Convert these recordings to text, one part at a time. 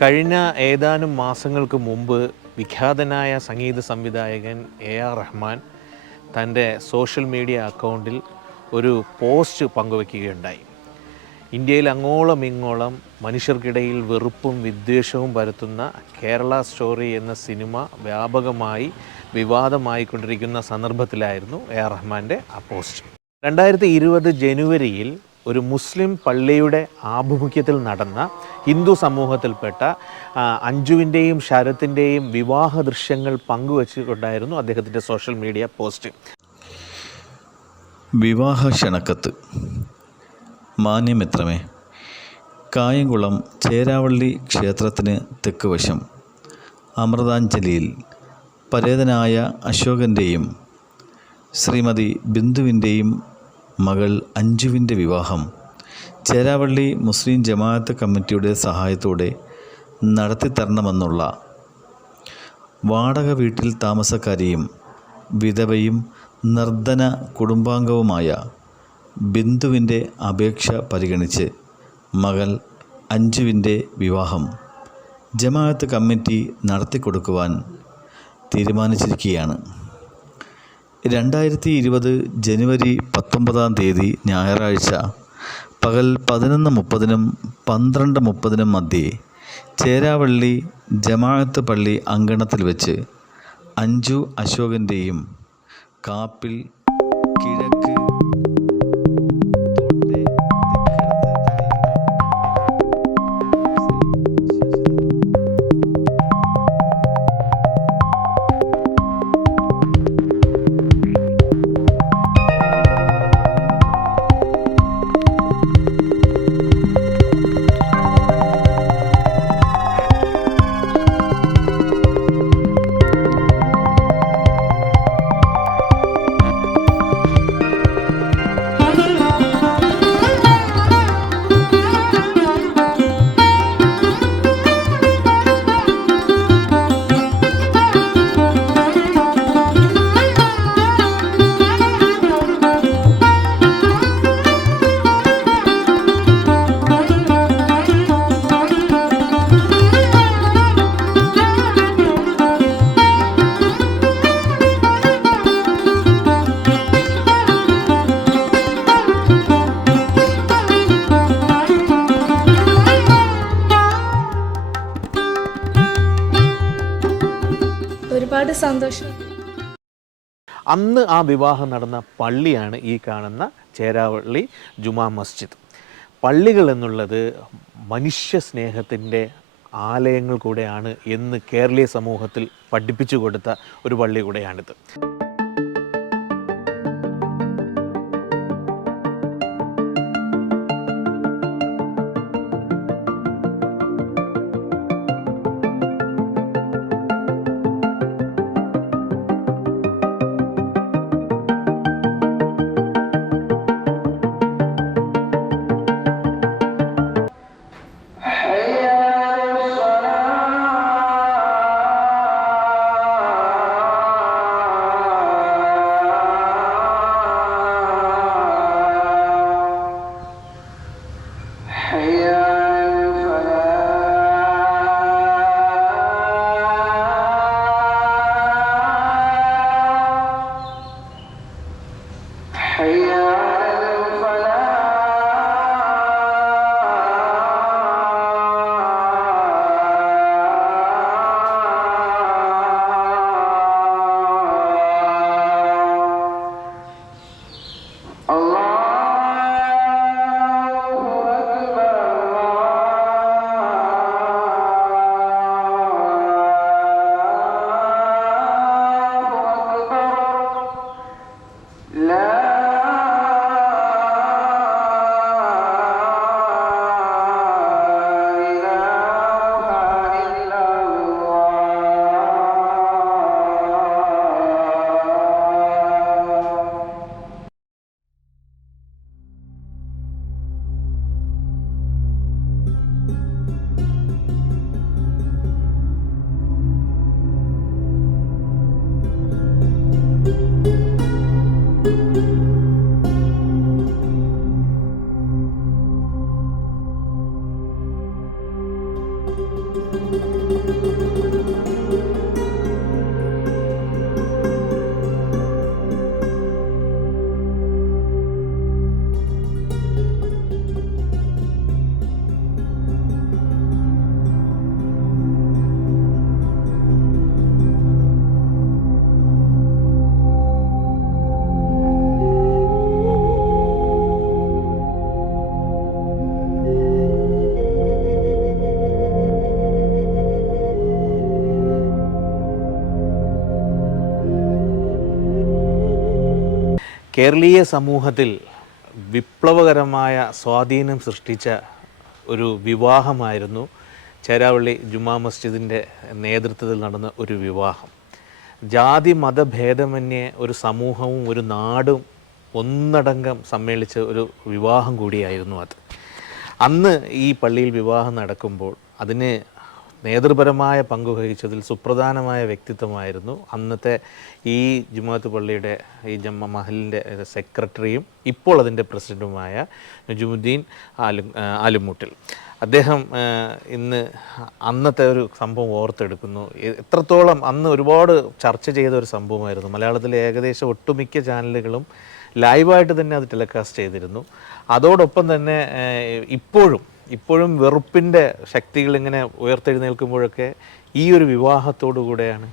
കഴിഞ്ഞ ഏതാനും മാസങ്ങൾക്ക് മുമ്പ് വിഖ്യാതനായ സംഗീത സംവിധായകൻ എ ആർ റഹ്മാൻ തന്റെ സോഷ്യൽ മീഡിയ അക്കൗണ്ടിൽ ഒരു പോസ്റ്റ് പങ്കുവയ്ക്കുകയുണ്ടായി ഇന്ത്യയിൽ അങ്ങോളം ഇങ്ങോളം മനുഷ്യർക്കിടയിൽ വെറുപ്പും വിദ്വേഷവും പരത്തുന്ന കേരള സ്റ്റോറി എന്ന സിനിമ വ്യാപകമായി വിവാദമായിക്കൊണ്ടിരിക്കുന്ന സന്ദർഭത്തിലായിരുന്നു എ ആർ റഹ്മാന്റെ ആ പോസ്റ്റ്. രണ്ടായിരത്തി ഇരുപത് ജനുവരിയിൽ ഒരു മുസ്ലിം പള്ളിയുടെ ആഭിമുഖ്യത്തിൽ നടന്ന ഹിന്ദു സമൂഹത്തിൽപ്പെട്ട അഞ്ജുവിന്റെയും ശരത്തിന്റെയും വിവാഹ ദൃശ്യങ്ങൾ പങ്കുവച്ചുകൊണ്ടായിരുന്നു അദ്ദേഹത്തിന്റെ സോഷ്യൽ മീഡിയ പോസ്റ്റ്. വിവാഹ ക്ഷണക്കത്ത്. മാന്യമിത്രമേ കായംകുളം ചേരാവള്ളി ക്ഷേത്രത്തിന് തെക്കുവശം അമൃതാഞ്ജലിയിൽ പരേതനായ അശോകന്റെയും ശ്രീമതി ബിന്ദുവിന്റെയും മകൾ അഞ്ജുവിന്റെ വിവാഹം. ചേരാവള്ളി മുസ്ലിം ജമാഅത്ത് കമ്മിറ്റിയുടെ സഹായത്തോടെ നടത്തിത്തരണമെന്നുള്ള വാടക വീട്ടിൽ താമസക്കാരിയും വിധവയും നിർധന കുടുംബാംഗവുമായ ബിന്ദുവിന്റെ അപേക്ഷ പരിഗണിച്ച് മകൾ അഞ്ജുവിന്റെ വിവാഹം ജമാഅത്ത് കമ്മിറ്റി നടത്തിക്കൊടുക്കുവാൻ തീരുമാനിച്ചിരിക്കുകയാണ്. രണ്ടായിരത്തി ഇരുപത് ജനുവരി പത്തൊമ്പതാം തീയതി ഞായറാഴ്ച പകൽ പതിനൊന്ന് മുപ്പതിനും പന്ത്രണ്ട് മുപ്പതിനും മധ്യേ ചേരാവള്ളി ജമാഅത്ത് പള്ളി അങ്കണത്തിൽ വെച്ച് അഞ്ജു അശോകന്റെയും കാപ്പിൽ കിഴക്ക് സന്തോഷം. അന്ന് ആ വിവാഹം നടന്ന പള്ളിയാണ് ഈ കാണുന്ന ചേരാവള്ളി ജുമാ മസ്ജിദ്. പള്ളികൾ എന്നുള്ളത് മനുഷ്യ സ്നേഹത്തിന്റെ ആലയങ്ങൾ കൂടെയാണ് എന്ന് കേരളീയ സമൂഹത്തിൽ പഠിപ്പിച്ചു കൊടുത്ത ഒരു പള്ളി കൂടെയാണിത്. കേരളീയ സമൂഹത്തിൽ വിപ്ലവകരമായ സ്വാധീനം സൃഷ്ടിച്ച ഒരു വിവാഹമായിരുന്നു ചേരാവള്ളി ജുമാ മസ്ജിദിന്റെ നേതൃത്വത്തിൽ നടന്ന ഒരു വിവാഹം. ജാതി മതഭേദമന്യേ ഒരു സമൂഹവും ഒരു നാടും ഒന്നടങ്കം സമ്മേളിച്ച ഒരു വിവാഹം കൂടിയായിരുന്നു അത്. അന്ന് ഈ പള്ളിയിൽ വിവാഹം നടക്കുമ്പോൾ അതിന് നേതൃപരമായ പങ്ക് വഹിച്ചതിൽ സുപ്രധാനമായ വ്യക്തിത്വമായിരുന്നു. അന്നത്തെ ഈ ജുമാത്ത് പള്ളിയുടെ ഈ ജമ്മ മഹലിന്റെ സെക്രട്ടറിയും ഇപ്പോൾ അതിന്റെ പ്രസിഡന്റുമായ നജുമുദ്ദീൻ ആലു ആലുമൂട്ടിൽ. അദ്ദേഹം ഇന്ന് അന്നത്തെ ഒരു സംഭവം ഓർത്തെടുക്കുന്നു. എത്രത്തോളം അന്ന് ഒരുപാട് ചർച്ച ചെയ്ത ഒരു സംഭവമായിരുന്നു. മലയാളത്തിലെ ഏകദേശം ഒട്ടുമിക്ക ചാനലുകളും ലൈവായിട്ട് തന്നെ അത് ടെലികാസ്റ്റ് ചെയ്തിരുന്നു. അതോടൊപ്പം തന്നെ ഇപ്പോഴും ഇപ്പോഴും വെറുപ്പിന്റെ ശക്തികൾ ഇങ്ങനെ ഉയർത്തെഴുന്നേൽക്കുമ്പോഴൊക്കെ ഈ ഒരു വിവാഹത്തോടു കൂടെയാണ്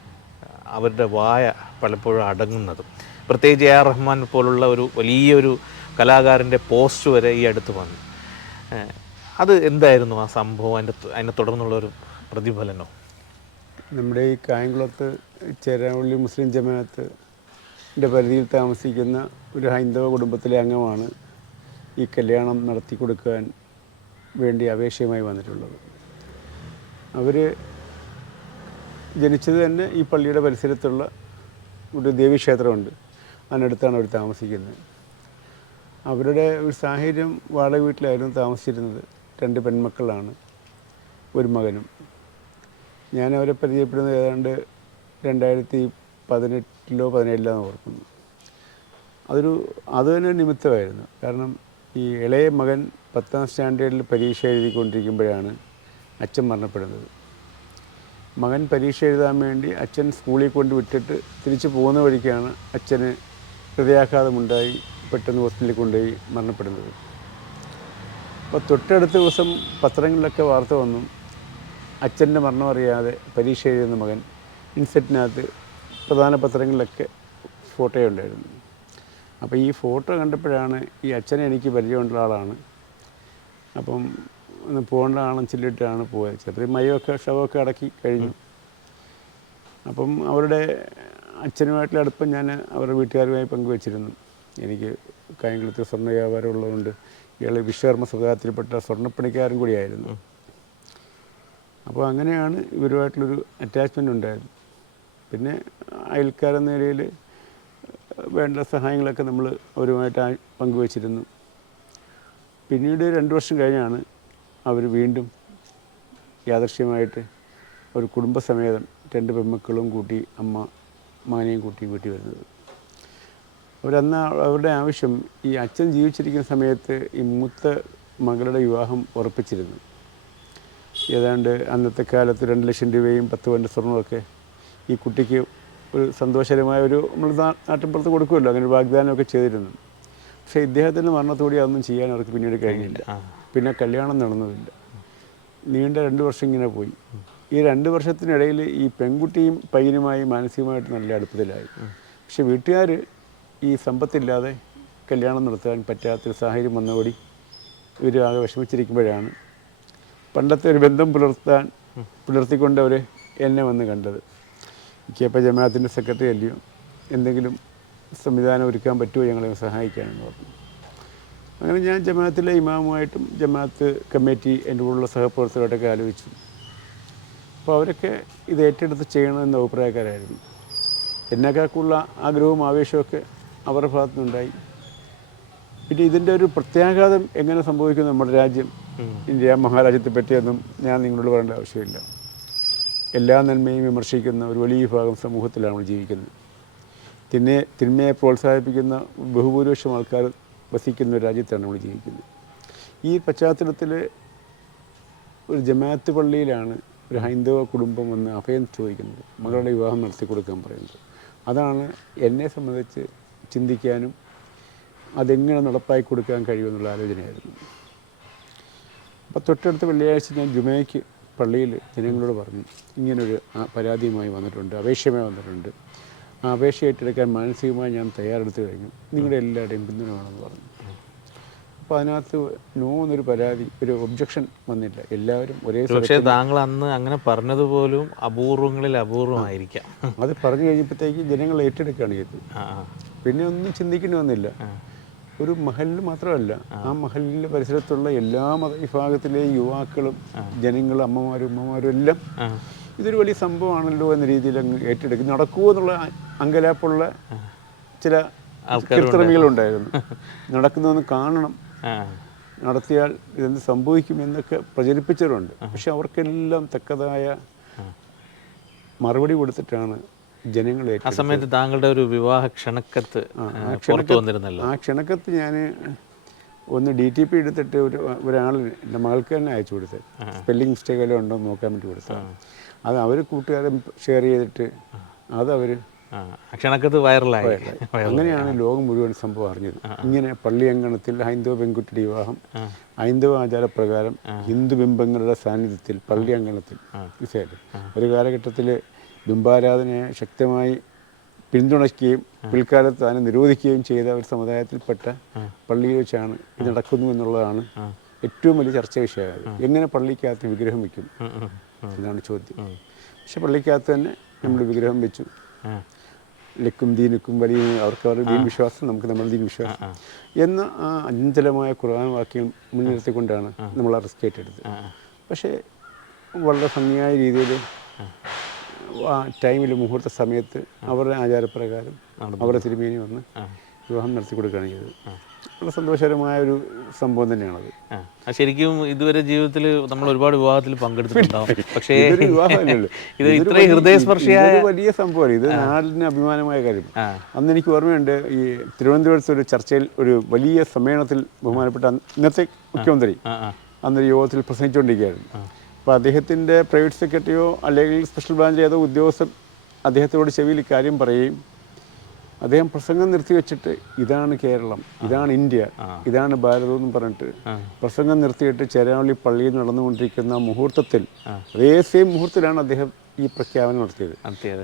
അവരുടെ വായ പലപ്പോഴും അടങ്ങുന്നതും. പ്രത്യേകിച്ച് എ ആർ റഹ്മാൻ പോലുള്ള ഒരു വലിയൊരു കലാകാരന്റെ പോസ്റ്റ് വരെ ഈ അടുത്ത് വന്നു. അത് എന്തായിരുന്നു ആ സംഭവം? അതിന്റെ അതിനെ തുടർന്നുള്ള ഒരു പ്രതിഫലനോ? നമ്മുടെ ഈ കായംകുളത്ത് ചേരാവള്ളി മുസ്ലിം ജമാഅത്ത് എന്റെ പരിധിയിൽ താമസിക്കുന്ന ഒരു ഹൈന്ദവ കുടുംബത്തിലെ അംഗമാണ് ഈ കല്യാണം നടത്തി കൊടുക്കാൻ വേണ്ടി അപേക്ഷയുമായി വന്നിട്ടുള്ളത്. അവർ ജനിച്ചത് തന്നെ ഈ പള്ളിയുടെ പരിസരത്തുള്ള ഒരു ദേവീക്ഷേത്രമുണ്ട്. അതിനടുത്താണ് അവർ താമസിക്കുന്നത്. അവരുടെ ഒരു സാഹചര്യം വാടക വീട്ടിലായിരുന്നു താമസിച്ചിരുന്നത്. രണ്ട് പെൺമക്കളാണ്. ഒരു മകനും. ഞാൻ അവരെ പരിചയപ്പെടുന്നത് ഏതാണ്ട് രണ്ടായിരത്തി പതിനെട്ടിലോ പതിനേഴിലോ എന്ന് ഓർക്കുന്നു അതൊരു അത് തന്നെ നിമിത്തമായിരുന്നു. കാരണം ഈ ഇളയ മകൻ പത്താം സ്റ്റാൻഡേർഡിൽ പരീക്ഷ എഴുതിക്കൊണ്ടിരിക്കുമ്പോഴാണ് അച്ഛൻ മരണപ്പെടുന്നത്. മകൻ പരീക്ഷ എഴുതാൻ വേണ്ടി അച്ഛൻ സ്കൂളിൽ കൊണ്ട് വിട്ടിട്ട് തിരിച്ചു പോകുന്ന വഴിക്കാണ് അച്ഛന് ഹൃദയാഘാതമുണ്ടായി പെട്ടെന്ന് ഹോസ്പിറ്റലിൽ കൊണ്ടുപോയി മരണപ്പെടുന്നത്. അപ്പോൾ തൊട്ടടുത്ത ദിവസം പത്രങ്ങളിലൊക്കെ വാർത്ത വന്നു അച്ഛന്റെ മരണം അറിയാതെ പരീക്ഷ എഴുതുന്ന മകൻ ഇൻസെറ്റിനകത്ത് പ്രധാന പത്രങ്ങളിലൊക്കെ ഫോട്ടോ ഉണ്ടായിരുന്നു അപ്പോൾ ഈ ഫോട്ടോ കണ്ടപ്പോഴാണ് ഈ അച്ഛനെ എനിക്ക് പരിചയമുള്ള ആളാണ്. അപ്പം ഒന്ന് പോകേണ്ട ആണെന്ന് ചൊല്ലിയിട്ടാണ് പോയത് ചിലപ്പോൾ മയമൊക്കെ ശവമൊക്കെ അടക്കി കഴിഞ്ഞു. അപ്പം അവരുടെ അച്ഛനുമായിട്ടുള്ള അടുപ്പം ഞാൻ അവരുടെ വീട്ടുകാരുമായി പങ്കുവച്ചിരുന്നു. എനിക്ക് കായംകുളത്ത് സ്വർണ വ്യാപാരം ഉള്ളതുകൊണ്ട് ഇയാൾ വിശ്വകർമ്മ സമുദായത്തിൽപ്പെട്ട സ്വർണപ്പണിക്കാരൻ കൂടിയായിരുന്നു. അപ്പോൾ അങ്ങനെയാണ് ഇവരുമായിട്ടുള്ളൊരു അറ്റാച്ച്മെന്റ് ഉണ്ടായത്. പിന്നെ അയൽക്കാരെന്ന നിലയിൽ വേണ്ട സഹായങ്ങളൊക്കെ നമ്മൾ അവരുമായിട്ട് പങ്കുവച്ചിരുന്നു. പിന്നീട് രണ്ട് വർഷം കഴിഞ്ഞാണ് അവർ വീണ്ടും യാദർശ്യമായിട്ട് ഒരു കുടുംബസമേതം രണ്ട് പെൺമക്കളും കൂട്ടി അമ്മ മകനെയും കൂട്ടി വീട്ടിൽ വരുന്നത്. അവരന്ന് അവരുടെ ആവശ്യം ഈ അച്ഛൻ ജീവിച്ചിരിക്കുന്ന സമയത്ത് ഈ മൂത്ത മകളുടെ വിവാഹം ഉറപ്പിച്ചിരുന്നു. ഏതാണ്ട് അന്നത്തെ കാലത്ത് രണ്ട് ലക്ഷം രൂപയും പത്ത് പവന്റെ സ്വർണമൊക്കെ ഈ കുട്ടിക്ക് ഒരു സന്തോഷകരമായ ഒരു നമ്മൾ നാട്ടിൻപുറത്ത് കൊടുക്കുമല്ലോ. അങ്ങനെ ഒരു വാഗ്ദാനമൊക്കെ ചെയ്തിരുന്നു. പക്ഷേ ഇദ്ദേഹത്തിന്റെ മരണത്തോടെ അതൊന്നും ചെയ്യാൻ അവർക്ക് പിന്നീട് കഴിഞ്ഞില്ല. പിന്നെ കല്യാണം നടന്നുമില്ല. നീണ്ട രണ്ട് വർഷം ഇങ്ങനെ പോയി. ഈ രണ്ട് വർഷത്തിനിടയിൽ ഈ പെൺകുട്ടിയും പയ്യനുമായി മാനസികമായിട്ട് നല്ല അടുപ്പത്തിലായി. പക്ഷെ വീട്ടുകാർ ഈ സമ്പത്തില്ലാതെ കല്യാണം നടത്താൻ പറ്റാത്തൊരു സാഹചര്യം വന്നോടി ഇവർ ആകെ വിഷമിച്ചിരിക്കുമ്പോഴാണ് പണ്ടത്തെ ഒരു ബന്ധം പുലർത്താൻ പുലർത്തിക്കൊണ്ട് അവർ എന്നെ വന്ന് കണ്ടത്. എനിക്കപ്പോൾ ജമാഅത്തിന്റെ സെക്രട്ടറി അല്ലയോ? എന്തെങ്കിലും സംവിധാനം ഒരുക്കാൻ പറ്റുമോ? ഞങ്ങളെ സഹായിക്കാനെന്ന് പറഞ്ഞു. അങ്ങനെ ഞാൻ ജമാഅത്തിലെ ഇമാമുമായിട്ടും ജമാഅത്ത് കമ്മിറ്റി എന്റെ കൂടെയുള്ള സഹപ്രവർത്തകരോടൊക്കെ ആലോചിച്ചു. അപ്പോൾ അവരൊക്കെ ഇത് ഏറ്റെടുത്ത് ചെയ്യണമെന്ന അഭിപ്രായക്കാരായിരുന്നു. എന്നെക്കാക്കുള്ള ആഗ്രഹവും ആവേശമൊക്കെ അവരുടെ ഭാഗത്തുനിന്നുണ്ടായി. പിന്നെ ഇതിന്റെ ഒരു പ്രത്യാഘാതം എങ്ങനെ സംഭവിക്കും നമ്മുടെ രാജ്യം? ഇന്ത്യ മഹാരാജ്യത്തെ പറ്റിയൊന്നും ഞാൻ നിങ്ങളോട് പറയേണ്ട ആവശ്യമില്ല. എല്ലാ നന്മയും വിമർശിക്കുന്ന ഒരു വലിയ വിഭാഗം സമൂഹത്തിലാണ് നമ്മൾ ജീവിക്കുന്നത്. തിന്നെ തിന്മയെ പ്രോത്സാഹിപ്പിക്കുന്ന ബഹുഭൂരിപക്ഷം ആൾക്കാർ വസിക്കുന്ന ഒരു രാജ്യത്താണ് നമ്മൾ ജീവിക്കുന്നത്. ഈ പശ്ചാത്തലത്തിൽ ഒരു ജമാഅത്ത് പള്ളിയിലാണ് ഒരു ഹൈന്ദവ കുടുംബം വന്ന് അഭയം ചോദിക്കുന്നത് മകളുടെ വിവാഹം നടത്തി കൊടുക്കാൻ പറയുന്നത്. അതാണ് എന്നെ സംബന്ധിച്ച് ചിന്തിക്കാനും അതെങ്ങനെ നടപ്പാക്കി കൊടുക്കാൻ കഴിയുമെന്നുള്ള ആലോചനയായിരുന്നു. അപ്പോൾ തൊട്ടടുത്ത വെള്ളിയാഴ്ച ഞാൻ ജുമയ്ക്ക് പള്ളിയിൽ ജനങ്ങളോട് പറഞ്ഞു ഇങ്ങനൊരു പരാതിയുമായി വന്നിട്ടുണ്ട് അപേക്ഷയുമായി വന്നിട്ടുണ്ട്. ആ അപേക്ഷ ഏറ്റെടുക്കാൻ മാനസികമായി ഞാൻ തയ്യാറെടുത്ത് കഴിഞ്ഞു. നിങ്ങളുടെ എല്ലാവരുടെയും പിന്തുണ വേണമെന്ന് പറഞ്ഞു. അപ്പോൾ അതിനകത്ത് നോ എന്നൊരു പരാതി ഒരു ഒബ്ജക്ഷൻ വന്നില്ല. എല്ലാവരും ഒരേ പക്ഷേ താങ്കൾ അന്ന് അങ്ങനെ പറഞ്ഞതുപോലും അപൂർവങ്ങളിൽ അപൂർവമായിരിക്കാം. അത് പറഞ്ഞു കഴിഞ്ഞപ്പോഴത്തേക്ക് ജനങ്ങൾ ഏറ്റെടുക്കുകയാണ് ചെയ്തത്. പിന്നെ ഒന്നും ചിന്തിക്കേണ്ടി വന്നില്ല. ഒരു മഹലിൽ മാത്രമല്ല ആ. മഹലിന്റെ പരിസരത്തുള്ള എല്ലാ മതവിഭാഗത്തിലെ യുവാക്കളും ജനങ്ങളും അമ്മമാരും ഉമ്മമാരും എല്ലാം ഇതൊരു വലിയ സംഭവമാണല്ലോ എന്ന രീതിയിൽ അങ്ങ് ഏറ്റെടുക്കും. നടക്കുമോ എന്നുള്ള അങ്കലാപ്പുള്ള ചില കൃത്രിമികളുണ്ടായിരുന്നു നടക്കുന്നതെന്ന് കാണണം. നടത്തിയാൽ ഇതെന്ത് സംഭവിക്കും എന്നൊക്കെ പ്രചരിപ്പിച്ചവരുണ്ട് പക്ഷെ അവർക്കെല്ലാം തക്കതായ മറുപടി കൊടുത്തിട്ടാണ് ജനങ്ങളെ ആ സമയത്ത് താങ്കളുടെ ഒരു വിവാഹ ക്ഷണക്കത്ത് പുറത്തു വന്നിരുന്നല്ലോ. ആ ക്ഷണക്കത്ത് ഞാൻ ഒന്ന് ഡി ടി പി എടുത്തിട്ട് ഒരു ഒരാൾ എന്റെ മകൾക്ക് തന്നെ അയച്ചു കൊടുത്തത് സ്പെല്ലിംഗ് മിസ്റ്റേക്ക് വല്ലതും ഉണ്ടോ എന്ന് നോക്കാൻ വേണ്ടി കൊടുത്തത് അത് അവർ കൂട്ടുകാരൻ ഷെയർ ചെയ്തിട്ട് അതവർ ക്ഷണക്കത്ത് വൈറലായി. അങ്ങനെയാണ് ലോകം മുഴുവൻ സംഭവം അറിഞ്ഞത്. ഇങ്ങനെ പള്ളി അങ്കണത്തിൽ ഹൈന്ദവ പെൺകുട്ടിയുടെ വിവാഹം ഹൈന്ദവ ആചാരപ്രകാരം ഹിന്ദു ബിംബങ്ങളുടെ സാന്നിധ്യത്തിൽ പള്ളി അങ്കണത്തിൽ മനസ്സിലായില്ലേ ഒരു കാലഘട്ടത്തിൽ ബിംബാരാധനയെ ശക്തമായി പിന്തുണയ്ക്കുകയും പിൽക്കാലത്ത് അതിനെ നിരോധിക്കുകയും ചെയ്ത ഒരു സമുദായത്തിൽപ്പെട്ട പള്ളിയിൽ വെച്ചാണ് ഇത് നടക്കുന്നു എന്നുള്ളതാണ് ഏറ്റവും വലിയ ചർച്ച വിഷയമായത്. എങ്ങനെ പള്ളിക്കകത്ത് വിഗ്രഹം വയ്ക്കും. എന്നാണ് ചോദ്യം. പക്ഷെ പള്ളിക്കകത്ത് തന്നെ നമ്മൾ വിഗ്രഹം വെച്ചു. ലിക്കും ലക്കും ദീനുക്കും വലിയ അവർക്ക് അവരുടെ ദീൻ വിശ്വാസം നമുക്ക് നമ്മുടെ ദീൻ വിശ്വാസം. എന്ന ആ അഞ്ചലമായ ഖുർആൻ വാക്യം മുൻനിർത്തിക്കൊണ്ടാണ് നമ്മൾ ആ റിസ്ക് ഏറ്റെടുത്തത്. പക്ഷേ വളരെ ഭംഗിയായ രീതിയിൽ ആ ടൈമിൽ മുഹൂർത്ത സമയത്ത് അവരുടെ ആചാരപ്രകാരം അവരുടെ തിരുമേനി വന്ന് വിവാഹം നടത്തി കൊടുക്കുകയാണ് ചെയ്തത് വളരെ സന്തോഷകരമായ ഒരു സംഭവം തന്നെയാണത്. ശരിക്കും ഇതുവരെ ജീവിതത്തിൽ നമ്മൾ ഒരുപാട് വിവാഹത്തിൽ പങ്കെടുത്തിട്ടുണ്ടാവും. പക്ഷേ ഇത് ഇത്രയും ഹൃദയസ്പർശിയായ വലിയ സംഭവമാണ് ഇത് നാടിന് അഭിമാനമായ കാര്യം. അന്ന് എനിക്ക് ഓർമ്മയുണ്ട് ഈ തിരുവനന്തപുരത്ത് ഒരു ചർച്ചയിൽ ഒരു വലിയ സമ്മേളനത്തിൽ ബഹുമാനപ്പെട്ട ഇന്നത്തെ മുഖ്യമന്ത്രി അന്നൊരു യോഗത്തിൽ പ്രസംഗിച്ചുകൊണ്ടിരിക്കുകയായിരുന്നു. അപ്പോൾ അദ്ദേഹത്തിന്റെ പ്രൈവറ്റ് സെക്രട്ടറിയോ അല്ലെങ്കിൽ സ്പെഷ്യൽ ബ്രാഞ്ച് ഏതോ ഉദ്യോഗസ്ഥർ അദ്ദേഹത്തോട് ചെവിയിൽ കാര്യം പറയുകയും അദ്ദേഹം പ്രസംഗം നിർത്തിവെച്ചിട്ട് ഇതാണ് കേരളം ഇതാണ് ഇന്ത്യ ഇതാണ് ഭാരതം എന്ന് പറഞ്ഞിട്ട് പ്രസംഗം നിർത്തിയിട്ട് ചേരാവള്ളി പള്ളിയിൽ നടന്നുകൊണ്ടിരിക്കുന്ന മുഹൂർത്തത്തിൽ അതേ സെയിം മുഹൂർത്തത്തിലാണ് അദ്ദേഹം ഈ പ്രഖ്യാപനം നടത്തിയത്.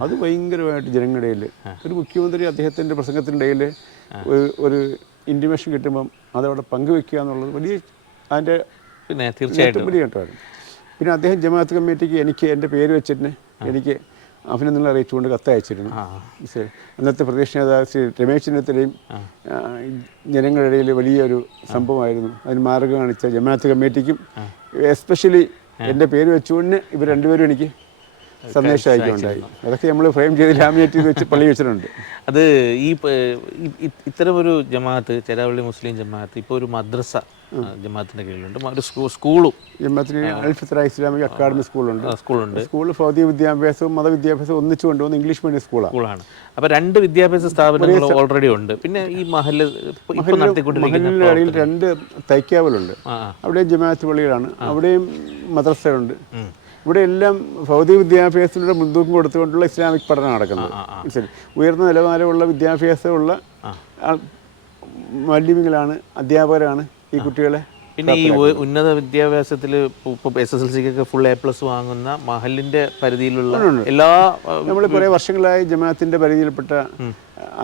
അത് ഭയങ്കരമായിട്ട് ജനങ്ങളുടെ ഇടയിൽ ഒരു മുഖ്യമന്ത്രി അദ്ദേഹത്തിന്റെ പ്രസംഗത്തിന്റെ ഇടയിൽ ഒരു- ഒരു ഇന്റിമേഷൻ കിട്ടുമ്പം അതവിടെ പങ്കുവെക്കുക എന്നുള്ളത് വലിയ അതിന്റെ പിന്നെ തീർച്ചയായിട്ടും. പിന്നെ അദ്ദേഹം ജമാഅത്ത് കമ്മിറ്റിക്ക് എനിക്ക് എന്റെ പേര് വെച്ചിട്ട് എനിക്ക് അഭിനന്ദനങ്ങൾ അറിയിച്ചുകൊണ്ട് കത്ത് അയച്ചിരുന്നു. മനസ്സിലായി? അന്നത്തെ പ്രദേശ നേതാവ് ശ്രീ രമേശ് ചെന്നിത്തലയും ജനങ്ങളിടയിൽ വലിയൊരു സംഭവമായിരുന്നു. അതിന് മാർഗം കാണിച്ച ജമാഅത്ത് കമ്മിറ്റിക്കും എസ്പെഷ്യലി എന്റെ പേര് വെച്ചുകൊണ്ട് ഇവർ രണ്ടുപേരും എനിക്ക് സന്ദേശം അതൊക്കെ നമ്മൾ ഫ്രെയിം ചെയ്ത് ലാമിനേറ്റ് ചെയ്ത് വെച്ച് പള്ളി വെച്ചിട്ടുണ്ട്. അത് ഈ പ- ഈ- ഈ- ഇത്തരം ഒരു ജമാഅത്ത് ചെരാവള്ളി മുസ്ലിം ജമാഅത്ത് ഇപ്പോൾ ഒരു മദ്രസ ജമാഅത്തിന്റെ ജമാഅത്തിന്റെ കീഴിലുണ്ട്. ഒരു സ്കൂ- സ്കൂളും ജമാഅത്തിന് അൽഫിത്ര ഇസ്ലാമിക് അക്കാദമി സ്കൂളുണ്ട്. സ്കൂളുണ്ട്. സ്കൂൾ ഭൗതിക വിദ്യാഭ്യാസവും മതവിദ്യാഭ്യാസവും ഒന്നിച്ചു കൊണ്ടുവന്ന് ഇംഗ്ലീഷ് മീഡിയം സ്കൂളാണ്. സ്കൂളാണ്. അപ്പോൾ രണ്ട് വിദ്യാഭ്യാസ സ്ഥാപനങ്ങൾ ഓൾറെഡി ഉണ്ട്. പിന്നെ ഈ മഹൽ ഇപ്പൊ ഇപ്പൊ നടത്തിക്കൊണ്ടിരിക്കുന്ന മഹലിന്റെ ഇടയിൽ രണ്ട് തൈക്കാവലുണ്ട്. അവിടെയും ജമാഅത്ത് പള്ളികളാണ്. അവിടെയും മദ്രസയുണ്ട് ഇവിടെ എല്ലാം ഭൗതിക വിദ്യാഭ്യാസത്തിലൂടെ മുൻതൂക്കം കൊടുത്തുകൊണ്ടുള്ള ഇസ്ലാമിക് പഠനം നടക്കുന്നത്. ശരി. ഉയർന്ന നിലവാരമുള്ള വിദ്യാഭ്യാസമുള്ള മാലിന്യങ്ങളാണ് അധ്യാപകരാണ് ഈ കുട്ടികളെ പിന്നെ ഈ ഉന്നത വിദ്യാഭ്യാസത്തിൽ ഇപ്പോൾ എസ് എസ് എൽ സിക്കൊക്കെ ഫുൾ എ പ്ലസ് വാങ്ങുന്ന മഹലിന്റെ പരിധിയിലുള്ള എല്ലാ നമ്മൾ കുറേ വർഷങ്ങളായി ജമാഅത്തിന്റെ പരിധിയിൽപ്പെട്ട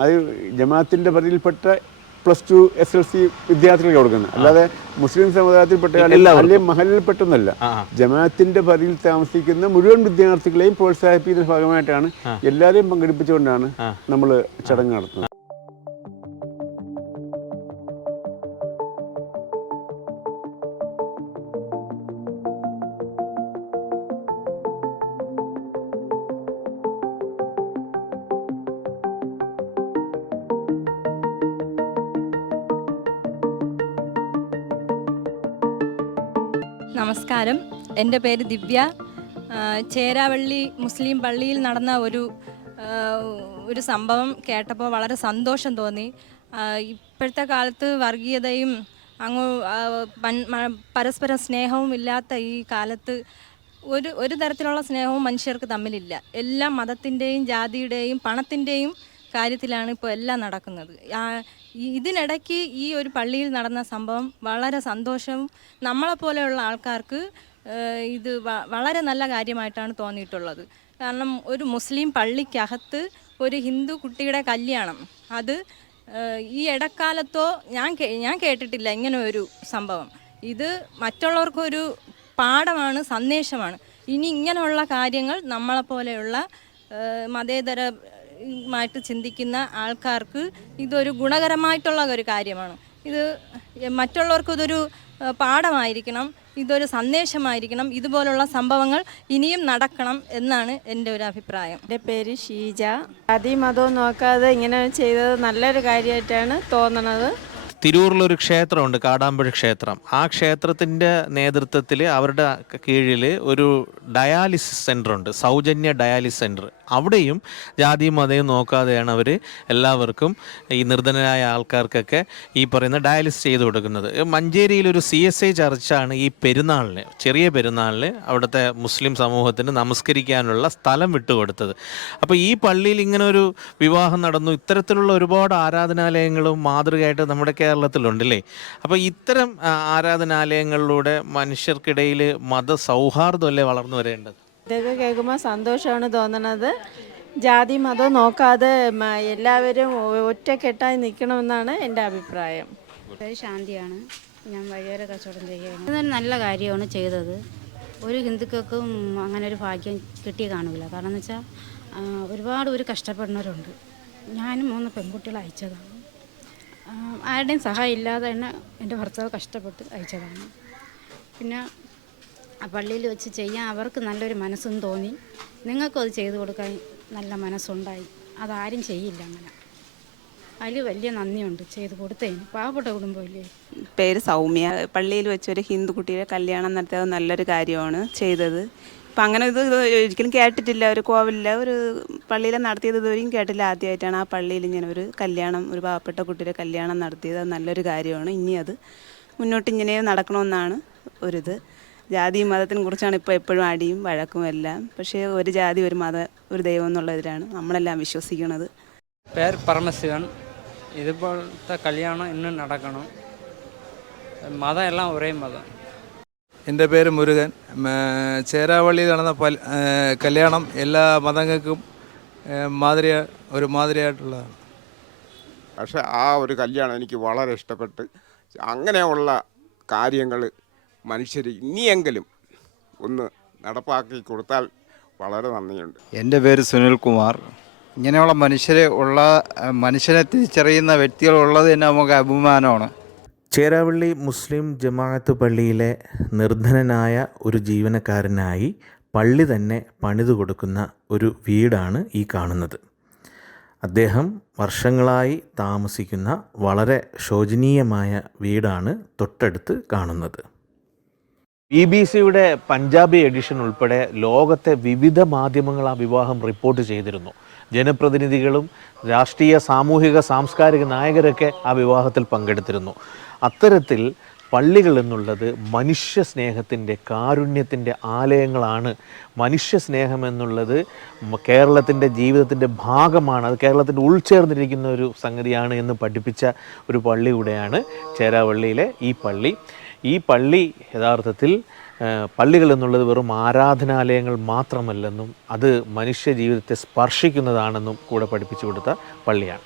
അത് ജമാഅത്തിന്റെ പരിധിയിൽപ്പെട്ട plus two S L C വിദ്യാർത്ഥികൾക്ക് കൊടുക്കുന്നത്. അല്ലാതെ മുസ്ലിം സമുദായത്തിൽപ്പെട്ട അല്ലെങ്കിൽ മഹലിൽപ്പെട്ടൊന്നല്ല ജമാഅത്തിന്റെ പരിയിൽ താമസിക്കുന്ന മുഴുവൻ വിദ്യാർത്ഥികളെയും പ്രോത്സാഹിപ്പിക്കുന്ന ഭാഗമായിട്ടാണ് എല്ലാവരെയും പങ്കെടുപ്പിച്ചുകൊണ്ടാണ് നമ്മൾ ചടങ്ങ് നടത്തുന്നത്. നമസ്കാരം. എന്റെ പേര് ദിവ്യ. ചേരാവള്ളി മുസ്ലിം പള്ളിയിൽ നടന്ന ഒരു ഒരു സംഭവം കേട്ടപ്പോൾ വളരെ സന്തോഷം തോന്നി. ഇപ്പോഴത്തെ കാലത്ത് വർഗീയതയും അങ്ങ് പരസ്പരം സ്നേഹവും ഇല്ലാത്ത ഈ കാലത്ത് ഒരു ഒരു തരത്തിലുള്ള സ്നേഹവും മനുഷ്യർക്ക് തമ്മിലില്ല. എല്ലാ മതത്തിന്റെയും ജാതിയുടെയും പണത്തിന്റെയും കാര്യത്തിലാണ് ഇപ്പോൾ എല്ലാം നടക്കുന്നത്. ഇതിനിടയ്ക്ക് ഈ ഒരു പള്ളിയിൽ നടന്ന സംഭവം വളരെ സന്തോഷവും നമ്മളെപ്പോലെയുള്ള ആൾക്കാർക്ക് ഇത് വളരെ നല്ല കാര്യമായിട്ടാണ് തോന്നിയിട്ടുള്ളത്. കാരണം ഒരു മുസ്ലിം പള്ളിക്കകത്ത് ഒരു ഹിന്ദു കുട്ടിയുടെ കല്യാണം അത് ഈ ഇടക്കാലത്തോ ഞാൻ ഞാൻ കേട്ടിട്ടില്ല ഇങ്ങനെ ഒരു സംഭവം. ഇത് മറ്റുള്ളവർക്കൊരു പാഠമാണ് സന്ദേശമാണ്. ഇനി ഇങ്ങനെയുള്ള കാര്യങ്ങൾ നമ്മളെപ്പോലെയുള്ള മതേതര മായിട്ട് ചിന്തിക്കുന്ന ആൾക്കാർക്ക് ഇതൊരു ഗുണകരമായിട്ടുള്ള ഒരു കാര്യമാണ്. ഇത് മറ്റുള്ളവർക്ക് ഇതൊരു പാഠമായിരിക്കണം ഇതൊരു സന്ദേശമായിരിക്കണം ഇതുപോലുള്ള സംഭവങ്ങൾ ഇനിയും നടക്കണം എന്നാണ് എന്റെ ഒരു അഭിപ്രായം. എന്റെ പേര് ഷീജ. ജാതി മതവും നോക്കാതെ ഇങ്ങനെ ചെയ്തത് നല്ലൊരു കാര്യമായിട്ടാണ് തോന്നണത്. തിരൂരിലൊരു ക്ഷേത്രമുണ്ട് കാടാമ്പുഴ ക്ഷേത്രം. ആ ക്ഷേത്രത്തിന്റെ നേതൃത്വത്തിൽ അവരുടെ കീഴിൽ ഒരു ഡയാലിസിസ് സെന്റർ ഉണ്ട് സൗജന്യ ഡയാലിസിസ് സെന്റർ. അവിടെയും ജാതിയും മതയും നോക്കാതെയാണ് അവർ എല്ലാവർക്കും ഈ നിർധനരായ ആൾക്കാർക്കൊക്കെ ഈ പറയുന്ന ഡയാലിസിസ് ചെയ്തു കൊടുക്കുന്നത്. മഞ്ചേരിയിലൊരു സി എസ് ഐ ചർച്ചാണ് ഈ പെരുന്നാളിന് ചെറിയ പെരുന്നാളിന് അവിടുത്തെ മുസ്ലിം സമൂഹത്തിന് നമസ്കരിക്കാനുള്ള സ്ഥലം വിട്ടുകൊടുത്തത്. അപ്പോൾ ഈ പള്ളിയിൽ ഇങ്ങനെ ഒരു വിവാഹം നടന്നു. ഇത്തരത്തിലുള്ള ഒരുപാട് ആരാധനാലയങ്ങളും മാതൃകയായിട്ട് നമ്മുടെ കേരളത്തിലുണ്ടല്ലേ? അപ്പോൾ ഇത്തരം ആരാധനാലയങ്ങളിലൂടെ മനുഷ്യർക്കിടയിൽ മതസൗഹാർദ്ദമല്ലേ വളർന്നു വരേണ്ടത്? ഇതൊക്കെ കേൾക്കുമ്പോൾ സന്തോഷമാണ് തോന്നണത്. ജാതി മതം നോക്കാതെ എല്ലാവരും ഒറ്റക്കെട്ടായി നിൽക്കണമെന്നാണ് എന്റെ അഭിപ്രായം. വളരെ ശാന്തിയാണ്. ഞാൻ വഴിയോര കച്ചവടം ചെയ്യുകയാണ്. ഇതൊരു നല്ല കാര്യമാണ് ചെയ്തത്. ഒരു ഹിന്ദുക്കൾക്കും അങ്ങനെ ഒരു ഭാഗ്യം കിട്ടിയ കാണില്ല. കാരണം എന്ന് വെച്ചാൽ ഒരുപാട് ഒരു കഷ്ടപ്പെടുന്നവരുണ്ട്. ഞാനും മൂന്ന് പെൺകുട്ടികൾ അയച്ചതാണ്. ആരുടെയും സഹായം ഇല്ലാതെ തന്നെ എന്റെ ഭർത്താവ് കഷ്ടപ്പെട്ട് അയച്ചതാണ്. പിന്നെ ആ പള്ളിയിൽ വെച്ച് ചെയ്യാൻ അവർക്ക് നല്ലൊരു മനസ്സും തോന്നി. നിങ്ങൾക്കും അത് ചെയ്തു കൊടുക്കാൻ നല്ല മനസ്സുണ്ടായി. അതാരും ചെയ്യില്ല അങ്ങനെ. അതിൽ വലിയ നന്ദിയുണ്ട് ചെയ്ത് കൊടുത്തതിന്. പാവപ്പെട്ട കുടുംബമില്ലേ? പേര് സൗമ്യ. പള്ളിയിൽ വെച്ചൊരു ഹിന്ദു കുട്ടിയുടെ കല്യാണം നടത്തിയത് നല്ലൊരു കാര്യമാണ് ചെയ്തത്. അപ്പം അങ്ങനെ ഇത് ഒരിക്കലും കേട്ടിട്ടില്ല. ഒരു കോവിലില്ല ഒരു പള്ളിയിൽ നടത്തിയത് ഇതുവരെയും കേട്ടില്ല ആദ്യമായിട്ടാണ് ആ പള്ളിയിൽ ഇങ്ങനെ ഒരു കല്യാണം ഒരു പാവപ്പെട്ട കുട്ടിയുടെ കല്യാണം നടത്തിയത്. നല്ലൊരു കാര്യമാണ്. ഇനി അത് മുന്നോട്ട് ഇങ്ങനെ നടക്കണമെന്നാണ് ഒരിത്. ജാതിയും മതത്തിനെ കുറിച്ചാണ് ഇപ്പോൾ എപ്പോഴും അടിയും വഴക്കും എല്ലാം. പക്ഷേ ഒരു ജാതി ഒരു മത ഒരു ദൈവം എന്നുള്ളതിലാണ് നമ്മളെല്ലാം വിശ്വസിക്കുന്നത്. പേർ പരമശിവൻ. ഇതുപോലത്തെ കല്യാണം ഇന്നും നടക്കണം. മതം എല്ലാം ഒരേ മതം. എന്റെ പേര് മുരുകൻ. ചേരാവള്ളി ചേരാവള്ളിയിൽ നടന്ന പല കല്യാണം എല്ലാ മതങ്ങൾക്കും മാതിരി മാതൃ ഒരു മാതൃയായിട്ടുള്ളതാണ് പക്ഷെ ആ ഒരു കല്യാണം എനിക്ക് വളരെ ഇഷ്ടപ്പെട്ട് അങ്ങനെയുള്ള കാര്യങ്ങൾ മനുഷ്യർ ഇനിയെങ്കിലും ഒന്ന് നടപ്പാക്കി കൊടുത്താൽ വളരെ നന്ദിയുണ്ട്. എന്റെ പേര് സുനിൽ സുനിൽകുമാർ. ഇങ്ങനെയുള്ള മനുഷ്യരെ ഉള്ള മനുഷ്യനെ തിരിച്ചറിയുന്ന വ്യക്തികൾ ഉള്ളത് തന്നെ നമുക്ക് അഭിമാനമാണ്. ചേരാവള്ളി മുസ്ലിം ജമാഅത്ത് പള്ളിയിലെ നിർധനനായ ഒരു ജീവനക്കാരനായി പള്ളി തന്നെ പണിതു കൊടുക്കുന്ന ഒരു വീടാണ് ഈ കാണുന്നത്. അദ്ദേഹം വർഷങ്ങളായി താമസിക്കുന്ന വളരെ ശോചനീയമായ വീടാണ് തൊട്ടടുത്ത് കാണുന്നത്. ബി ബി സിയുടെ പഞ്ചാബി എഡിഷൻ ഉൾപ്പെടെ ലോകത്തെ വിവിധ മാധ്യമങ്ങൾ ആ വിവാഹം റിപ്പോർട്ട് ചെയ്തിരുന്നു. ജനപ്രതിനിധികളും രാഷ്ട്രീയ സാമൂഹിക സാംസ്കാരിക നായകരൊക്കെ ആ വിവാഹത്തിൽ പങ്കെടുത്തിരുന്നു. അത്തരത്തിൽ പള്ളികൾ എന്നുള്ളത് മനുഷ്യ സ്നേഹത്തിന്റെ കാരുണ്യത്തിന്റെ ആലയങ്ങളാണ്. മനുഷ്യ സ്നേഹം എന്നുള്ളത് കേരളത്തിന്റെ ജീവിതത്തിന്റെ ഭാഗമാണ്. അത് കേരളത്തിന്റെ ഉൾച്ചേർന്നിരിക്കുന്ന ഒരു സംഗതിയാണ് എന്ന് പഠിപ്പിച്ച ഒരു പള്ളി കൂടെയാണ് ചേരാവള്ളിയിലെ ഈ പള്ളി. ഈ പള്ളി യഥാർത്ഥത്തിൽ പള്ളികൾ എന്നുള്ളത് വെറും ആരാധനാലയങ്ങൾ മാത്രമല്ലെന്നും അത് മനുഷ്യ ജീവിതത്തെ സ്പർശിക്കുന്നതാണെന്നും കൂടെ പഠിപ്പിച്ചു കൊടുത്ത പള്ളിയാണ്.